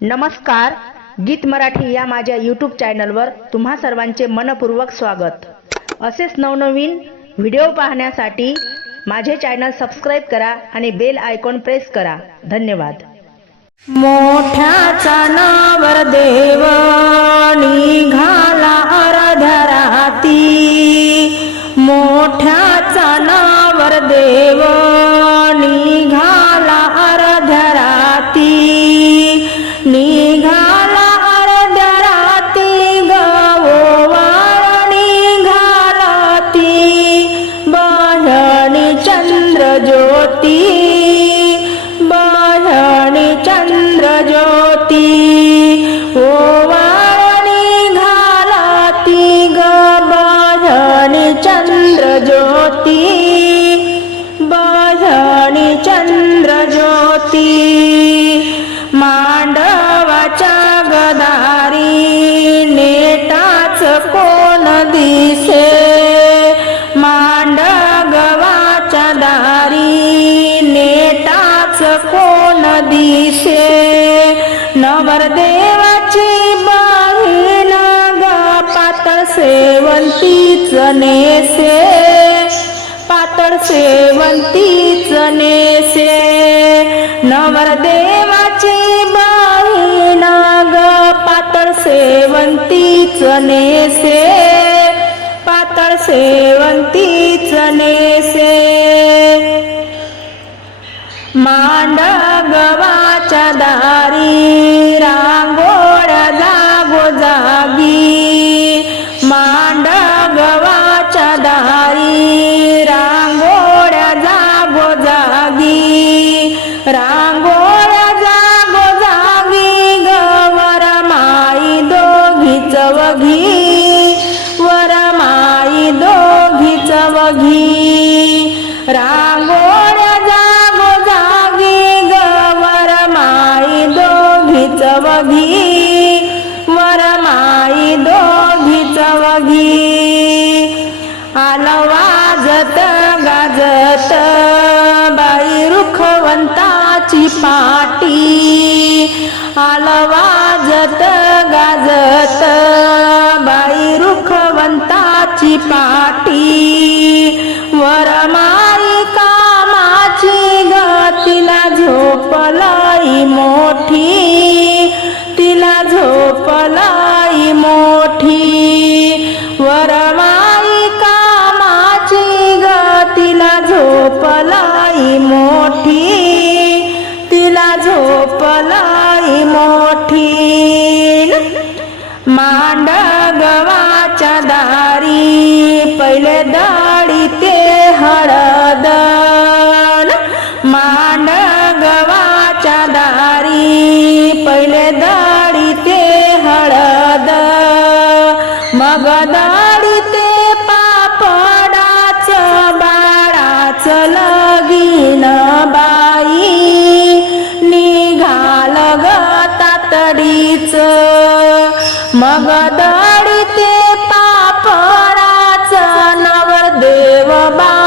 नमस्कार गीत मराठी या माझ्या यूट्यूब चॅनलवर तुम्हा सर्वांचे मनपूर्वक स्वागत. असेच नवनवीन व्हिडिओ पाहण्यासाठी माझे चॅनल सबस्क्राईब करा आणि बेल आयकॉन प्रेस करा. धन्यवाद. मोठ्याचा नावर देव निघाला अर्धराती मोठ्याचा नावर देव कोण दिसे मांडगवाच्या दारी नेटाच कोण दिसे नवरदेवाची बहीण ग पातळ सेवंतीच नेसे. पातळ सेवंतीच नेसे. नवरदेव सेवंतीच नेसे पातळ सेवंतीच नेसे मांडगवाच्या रांगोळ्या जागो जागी गवर माई दोघी चवघी वरमाई दोघी चवघी आलं वाजत गाजत बाई रुखवंताची पाटी. आलं झोपलाई मोठी तिला झोपलाई मोठी. मांड गवाच्या दारी पहिले दाडी ते हळद. मांडगवाच्या दारी पहिले दाडी ते हळद. मग दाडी ते भगदडीते पापराचा नवरदेव बा